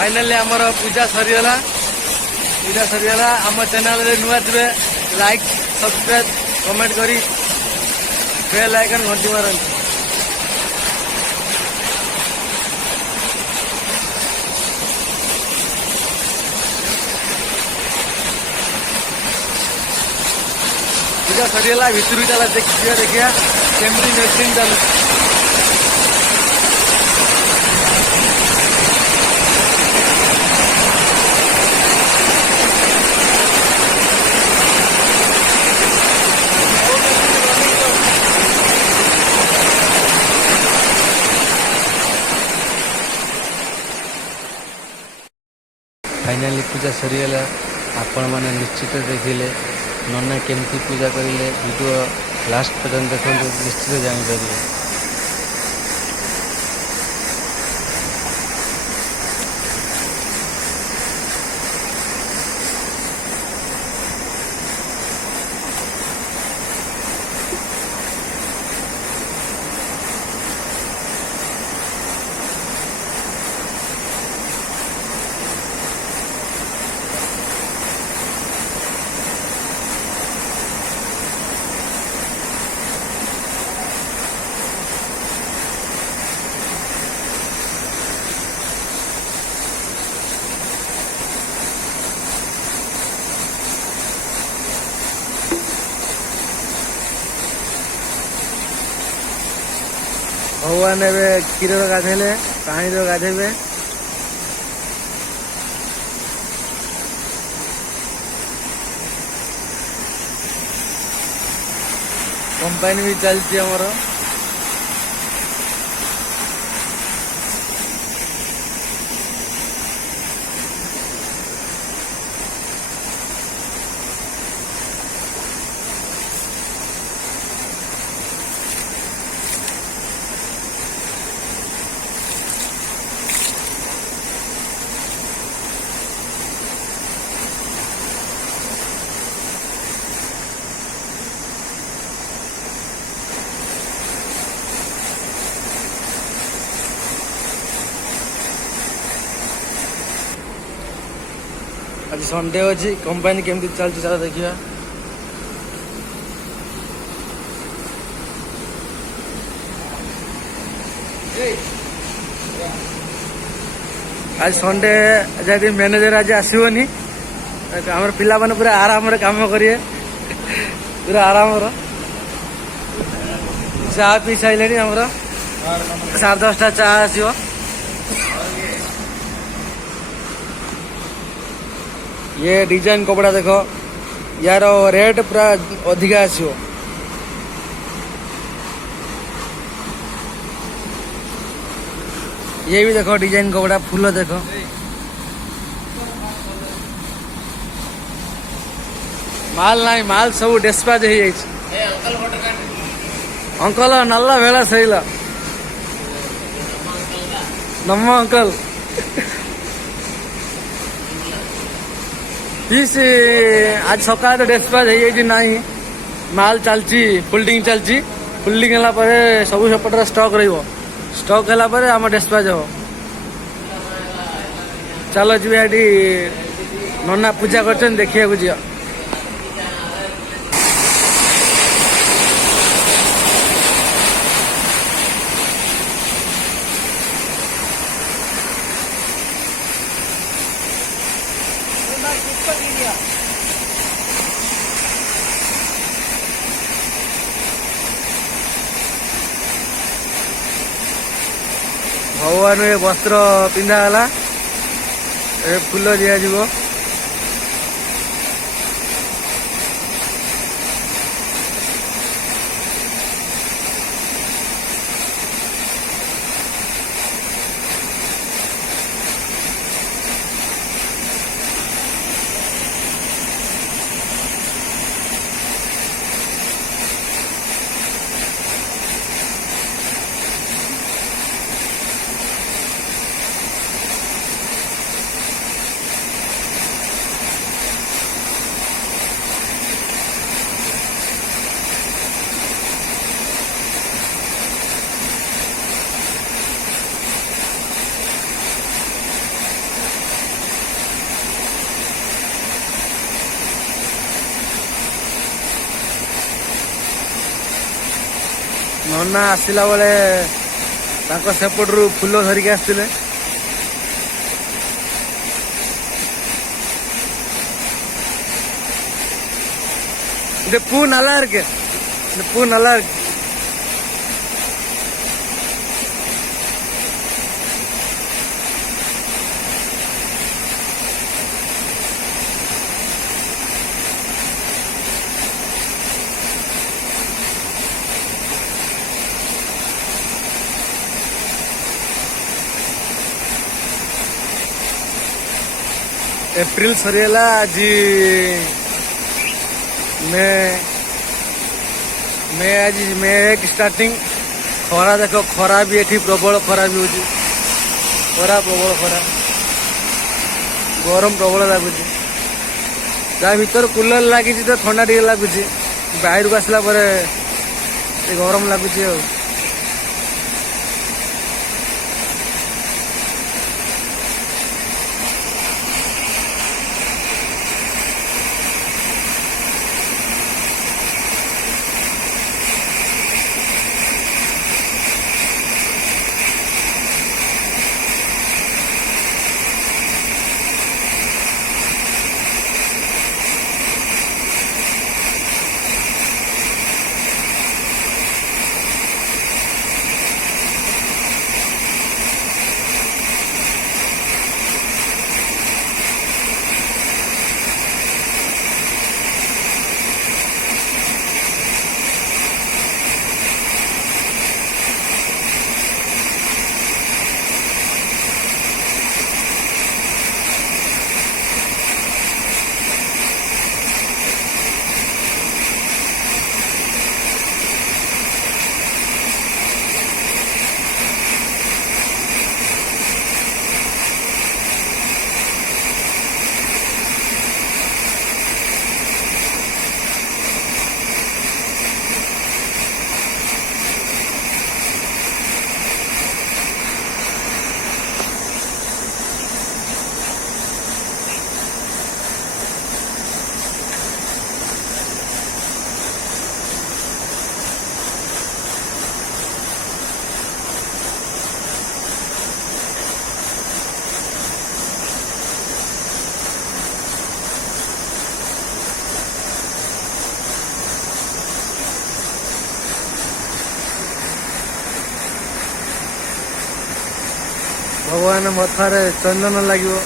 Finally आमर पूजा सरीगला आम channel रे नुआ थे लाइक सब्सक्राइब कमेंट करी बेल आइकन घंटी मारन। पूजा सरीगला भितर चला देखिया केमती मेसिंग चल फाइनाली पूजा सरीगला आपण मैंने निश्चित देखिले नना केमती पूजा करें वीडियो लास्ट पर्यंत देखो निश्चित जानीपर। भगवान ए क्षीर गाधेले पानी गाधेबे कंपानी भी चलती हमर आज संडे अच्छी कंपानी केमती चलती चला देखिए। आज संडे जदि मैनेजर आज आसोनी आम पिला मैंने पूरा आराम काम करेंगे पूरा आराम चा पी सारे आमर 10:30 चा आसो। ये डिजाइन कपड़ा देखो यार रेट पूरा अधिका आसो। ये भी देखो डिजाइन कपड़ा फूल देखो माल नहीं माल सब डिस्पैच हो जाए। अंकल नल्ला वेला सहीला नम्मा अंकल पीस आज सकाल तो डिस्पैच हो ना माल चलची फोल्डिंग चलची फोल्डिंग सब सेपटे स्टॉक स्टॉक है आम डिस्पैच हो। चलो जी नना पूजा कर देखिए जी भगवान वस्त्र पिंधागला फूल दिज्व। ନନା ଆସିଲା ବେଳେ ତାଙ୍କ ସେପଟରୁ ଫୁଲ ଧରିକି ଆସିଥିଲେ। இது பூ நல்லா இருக்கு, இந்த பூ நல்லா இருக்கு. एप्रिल सरीगला आज मे आज मे एक स्टार्टिंग खरा देख खरा भी एठी प्रबल खरा भी होची, खरा प्रबल खरा गरम प्रबल लगुच। जा भीतर कूलर लगी तो ठंडा टे लगुच, बाहर को आसला गरम लगुच। भगवान मथारे चंदन लगे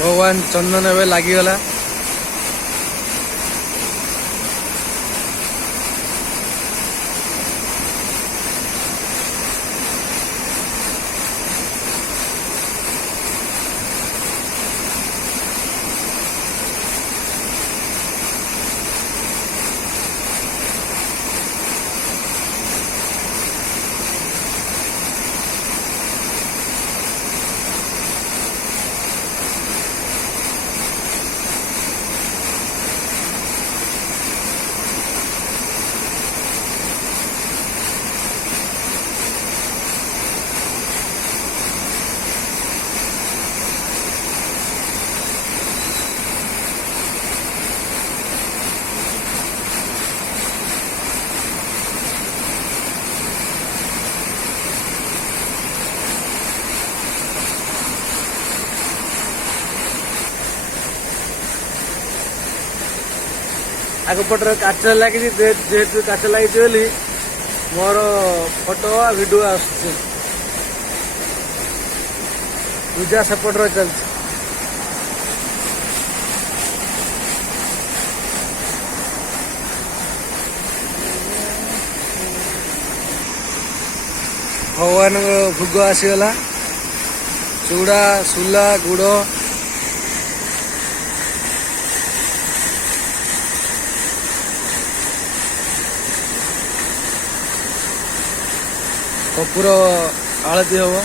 भगवान चंदन एवं लगिगला। आगपटर काच लगी जेहेतु काच लगी मोर फोटो वीडियो आस पूजा सेपटर चलती। भगवान भोग आसीगला चूड़ा सुला गुड़ कपूर आलती हम।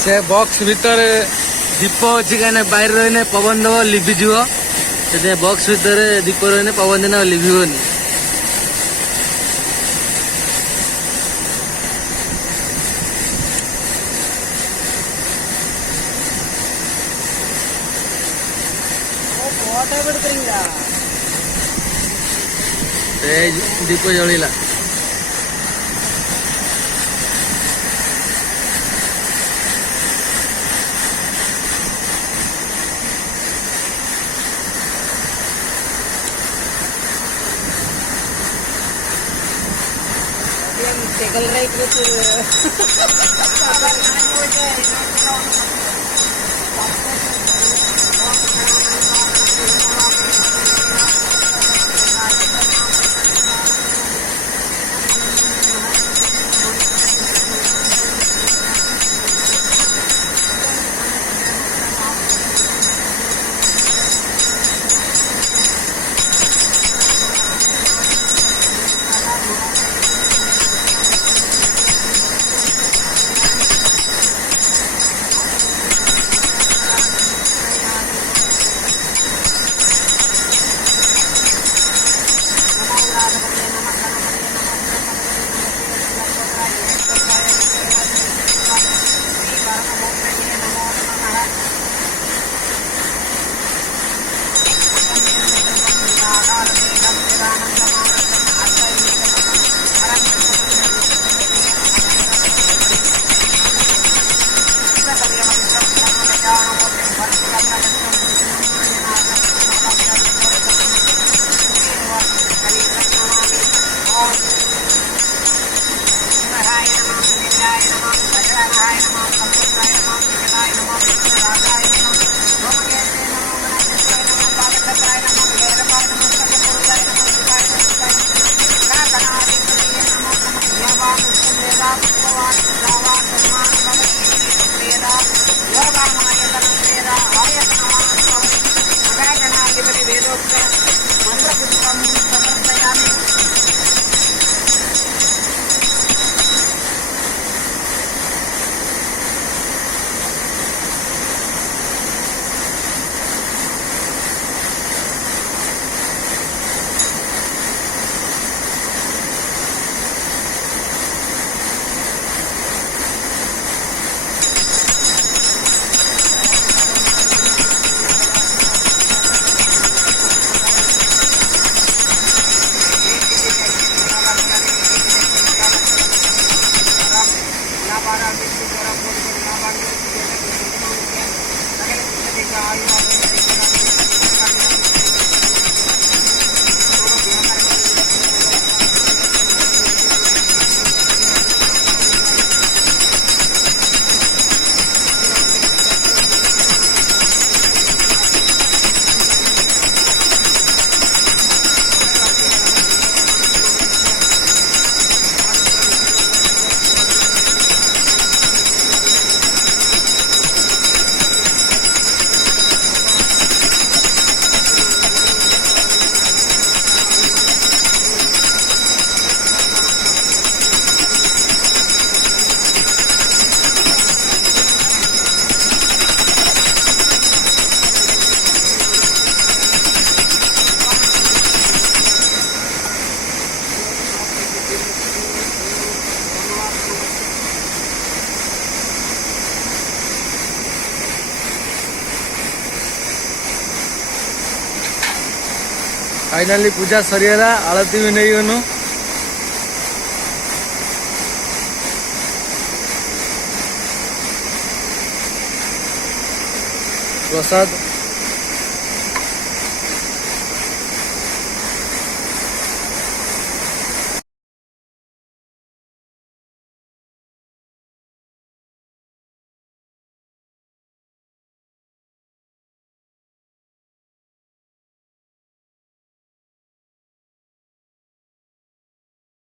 से बॉक्स भीतर दीप अच्छी कहीं बाहर रही पवन दब लिभिज से बॉक्स भीतर दीप रही पवन दिन लिभिबनी। दीप जलिला फाइनाली पूजा सरीगला आरती भी नहीं गनु प्रसाद